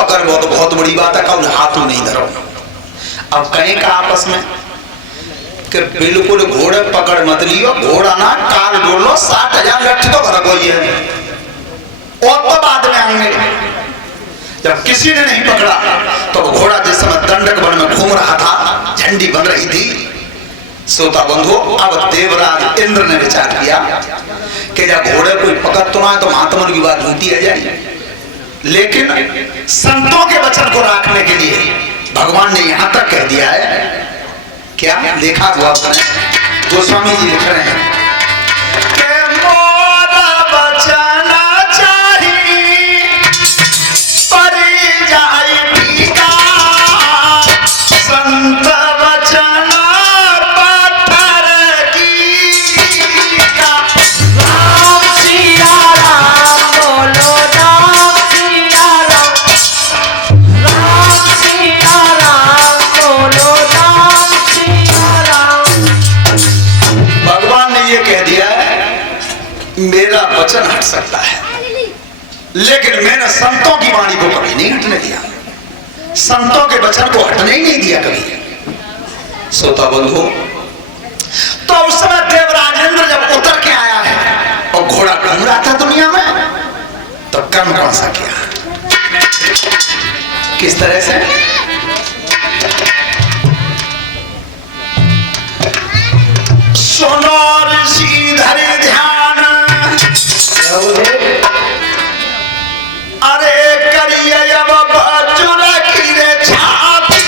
पकड़ वो तो बहुत बड़ी बात है, कौन हाथों नहीं धरो। अब कहीं का आपस में कि बिल्कुल घोड़े पकड़ मत लियो, घोड़ा ना काल डोल लो, 60,000 लठ तो घर को है, और तो बाद में आएंगे। जब किसी ने नहीं पकड़ा तो घोड़ा जिस समय दंडक वन में घूम रहा था, झंडी बन रही थी, श्रोता बंधु, अब देवराज इंद्र ने विचार किया कि जब घोड़े कोई पकड़ तो ना तो महात्मा की बात होती है जाए, लेकिन संतों के वचन को रखने के लिए भगवान ने यहां तक कह दिया है। क्या देखा हुआ आपने, गोस्वामी जी लिख रहे हैं कि मोरा बचाना चाहिए पर जाए टीका, संत बचना पत्थर की का। राम सिया राम बोलो राम सिया राम, राम सिया राम बोलो राम सिया राम। भगवान ने ये कह दिया है मेरा वचन हट सकता है, लेकिन मैंने संतों की वाणी को कभी नहीं हटने दिया, संतों के वचन को हटने ही नहीं दिया कभी। श्रोता बंधु, तो उस समय देवराज इंद्र जब उतर के आया है और घोड़ा घूम रहा था दुनिया में, तो कर्म कौन सा किया, किस तरह से? सुनो ऋषि धरे ध्यान, अरे करिए अब बजुर की रे छाती,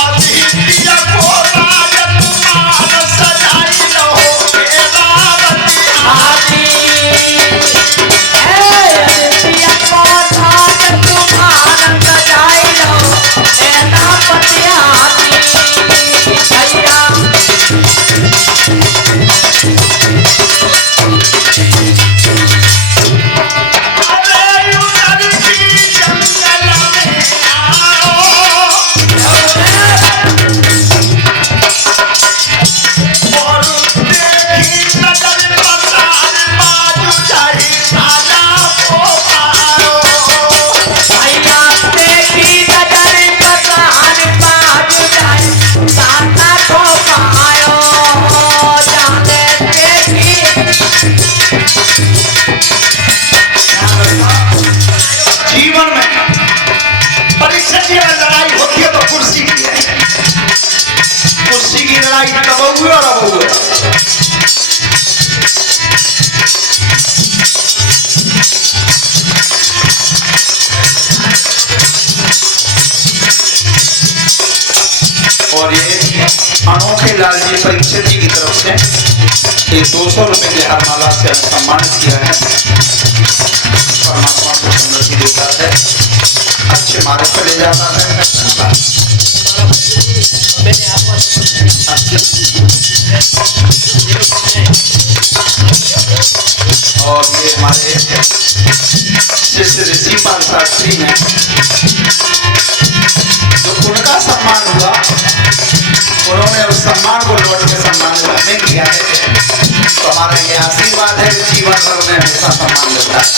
अदित्य को राजकुमार सजाई लो हे रावती आदि अदित्य को राजकुमार सजाई लो सेनापति हाथी भैया। अरे उधर की जंगल में आओ, और देखी नजर पसार बाजू जाही साजा को पारो। भैया देखी नजर पसार बाजू जाए साता को पायो, जाने देखी जीवन में परिस्थिति में लड़ाई होती है तो कुर्सी की है, कुर्सी की लड़ाई तब हुई और अब हुई। और ये अनोखे लाल जी परीक्षित जी की तरफ से ये 200 रुपए की हारमाला से सम्मानित किया है। परमात्मा को समृद्धि देता है, अच्छे मार्ग पर ले जाता है। और ये हमारे शिष्य ऋषिपाल शास्त्री हैं, जो उनका सम्मान हुआ, उन्होंने उस सम्मान को लौट के सम्मान हमें किया है। तो हमारा ये आशीर्वाद है कि जीवन भर उन्हें हमेशा सम्मान मिलता है।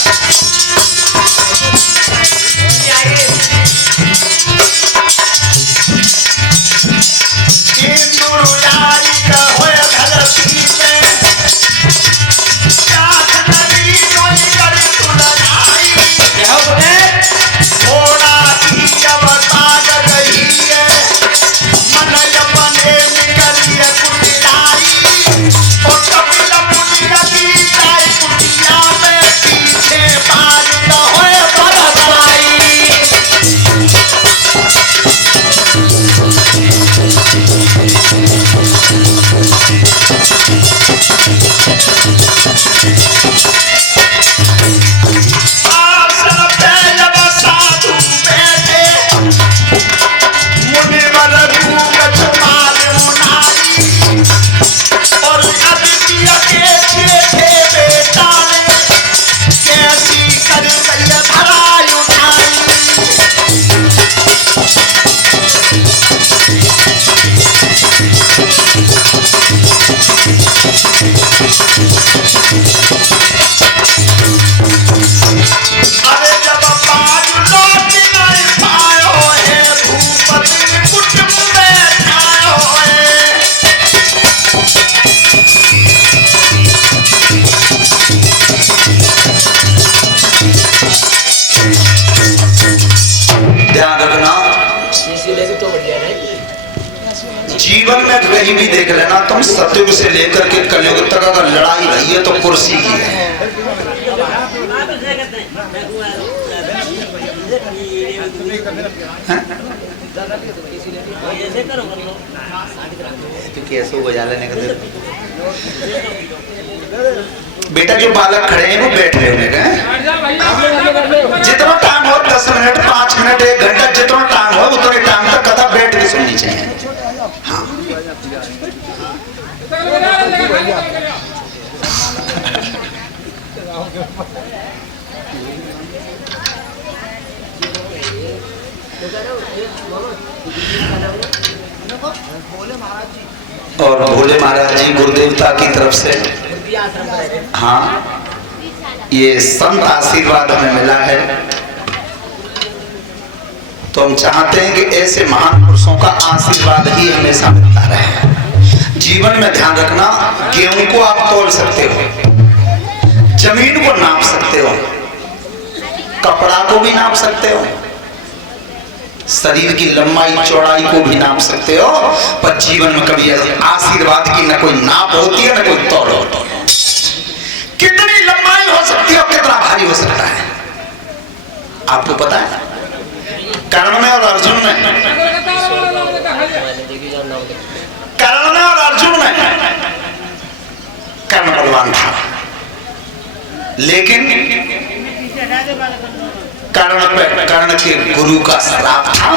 जीवन में कहीं भी देख लेना तुम, सतयुग से लेकर के कलयुग तक अगर लड़ाई रही है तो कुर्सी की है। कैसे बजा लेने का बेटा, जो बालक खड़े हैं वो बैठ रहे होने का, जितना टाइम हो 10 मिनट 5 मिनट 1 घंटा जितना टाइम हो उतने टाइम तक कथा बैठ के सुननी चाहिए। हाँ और भोले महाराज जी गुरुदेवता की तरफ से हाँ ये संत आशीर्वाद हमें मिला है। तो हम चाहते हैं कि ऐसे महान पुरुषों का आशीर्वाद ही हमेशा मिलता रहे। जीवन में ध्यान रखना, गेहूं को आप तोल सकते हो, जमीन को नाप सकते हो, कपड़ा को भी नाप सकते हो, शरीर की लंबाई चौड़ाई को भी नाप सकते हो, पर जीवन में कभी आशीर्वाद की न कोई नाप होती है न कोई तौल होती है। कितनी लंबाई हो सकती है और कितना भारी हो सकता है आपको पता है? कर्ण में और अर्जुन में, कर्ण में और अर्जुन में कर्ण बलवान था, लेकिन कर्ण के गुरु का श्राप था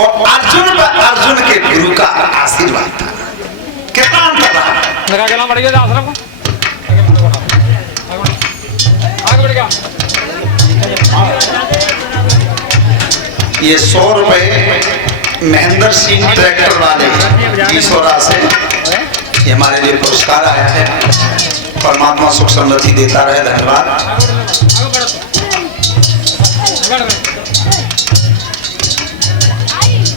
और अर्जुन पर अर्जुन के गुरु का आशीर्वाद था। कितना अंतर रहा? ये 100 रुपए महेंद्र सिंह ट्रैक्टर वाले ईश्वरा से ये हमारे लिए पुरस्कार आया है। परमात्मा सुख समृद्धि देता रहे, धन्यवाद।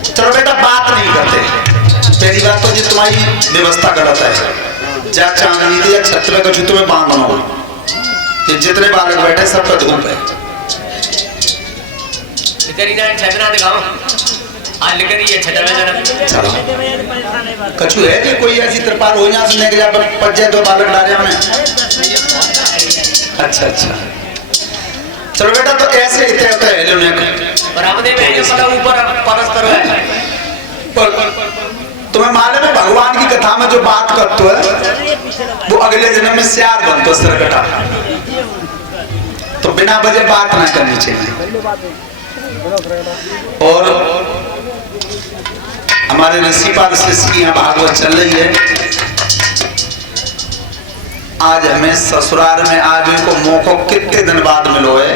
चलो बेटा बात नहीं करते, पहली बात तो जी तुम्हारी व्यवस्था गलत है। जा चांदनी थी या छत्र का जूतों में बांध बनाओ, ये जितने बालक बैठे सब का धूप है। कछु है कि कोई ऐसी त्रिपाल हो जाए सुनने के लिए पच जाए, 2 बालक डाले हमने। अच्छा अच्छा चलो बेटा, तो ऐसे ही होता है। तुम्हें मालूम है भगवान की कथा में जो बात करते है वो अगले जन्म में सियार बनते सरकटा, तो बिना वजह बात ना करनी चाहिए। और हमारे ऋषिपाल शिष्य की यहाँ भागवत चल रही है। आज हमें ससुराल में आगे को मौका कितने दिन बाद मिलो है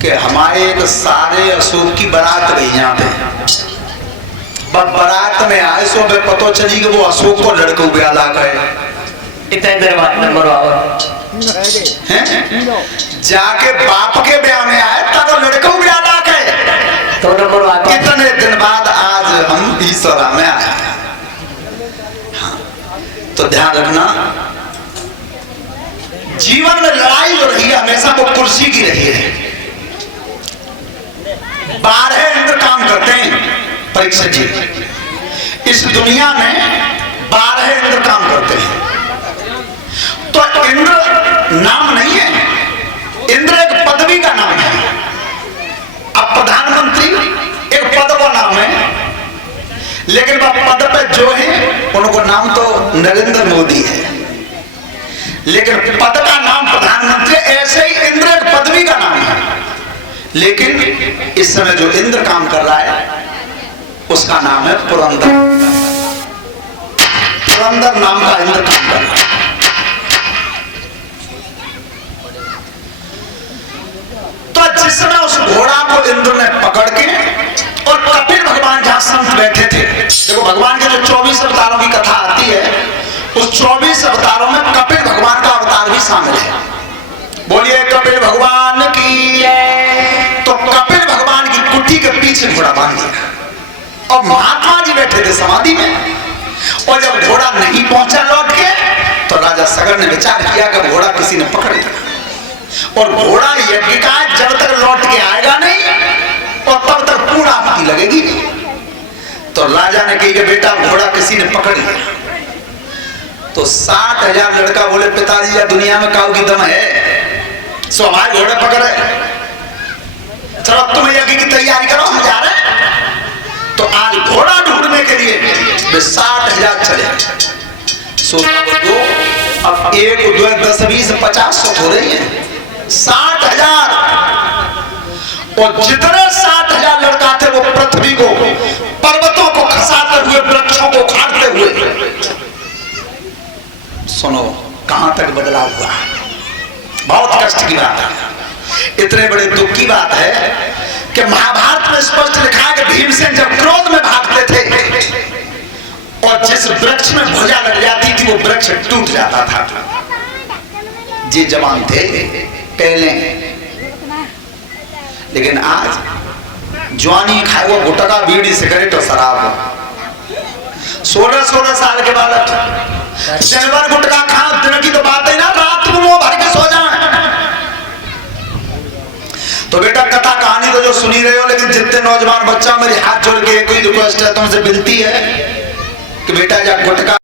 कि हमारे एक सारे अशोक की बारात गई यहाँ पे। बारात में आए सो में पतो चली कि वो अशोक को लड़के ब्याह गए। इतने देर बाद नंबर जाके बाप के ब्याह में आए तब वो लड़के ब्याह गए, तो नंबर कितने दिन बाद आज हम ईश्वरा में आए। हाँ, तो ध्यान रखना, जीवन में लड़ाई जो रही है हमेशा वो कुर्सी की रही है। 12 इंद्र काम करते हैं परीक्षा जी, इस दुनिया में 12 इंद्र काम करते हैं। तो इंद्र नाम नहीं है, इंद्र एक पदवी का नाम है। अब प्रधानमंत्री एक पद का नाम है, लेकिन वह पद पे जो है उनको नाम तो नरेंद्र मोदी है, लेकिन पद का नाम प्रधानमंत्री। ऐसे ही इंद्र एक पदवी का नाम है, लेकिन इस समय जो इंद्र काम कर रहा है उसका नाम है पुरंदर। पुरंदर नाम का इंद्र काम कर रहा है। तो जिस समय उस घोड़ा को इंद्र ने पकड़ के, और कपिल भगवान जहां संत बैठे थे, देखो भगवान के जो 24 अवतारों की कथा आती है, उस 24 अवतारों में कपिल भगवान का अवतार भी शामिल है। बोलिए कपिल भगवान की। तो कपिल भगवान की कुटी के पीछे घोड़ा बांध दिया और महात्मा जी बैठे थे समाधि में। और जब घोड़ा नहीं पहुंचा लौट के, तो राजा सगर ने विचार किया कि घोड़ा किसी ने पकड़ लिया, और घोड़ा यज्ञ का जब तक लौट के आएगा नहीं और तब तक पूर्ण आहुति लगेगी नहीं। तो राजा ने कही कि बेटा घोड़ा किसी ने पकड़ लिया। तो 60,000 लड़का बोले पिताजी या दुनिया में काऊ की दम है, सो हमारे घोड़े पकड़े, चलो तुम यज्ञ की तैयारी करो, हम जा रहे हैं। तो आज घोड़ा ढूंढने के लिए वे 60,000 चले। सोचा दो, अब 1 2 10 20 50 100 हो रही है, 60,000। और जितने 60,000 लड़का थे वो पृथ्वी को, पर्वतों को खसाते हुए, वृक्षों को उखाड़ते हुए। सुनो कहां तक बदलाव हुआ, बहुत कष्ट की बात है। इतने बड़े दुख की बात है कि महाभारत में स्पष्ट लिखा है कि भीमसेन जब क्रोध में भागते थे और जिस वृक्ष में भुजा लग जाती थी वो वृक्ष टूट जाता था। जी जवान थे पहले, लेकिन आज जवानी खाए वो गुटखा बीड़ी सिगरेट और शराब। 16-16 साल के बालक दिन भर गुटखा खा, दिन की तो बात है ना, रात में मुंह भर के सो जाए। तो बेटा कथा कहानी तो जो सुनी रहे हो, लेकिन जितने नौजवान बच्चा मेरे हाथ जोड़ के कोई रिक्वेस्ट है तुमसे विनती है कि बेटा जा गुटखा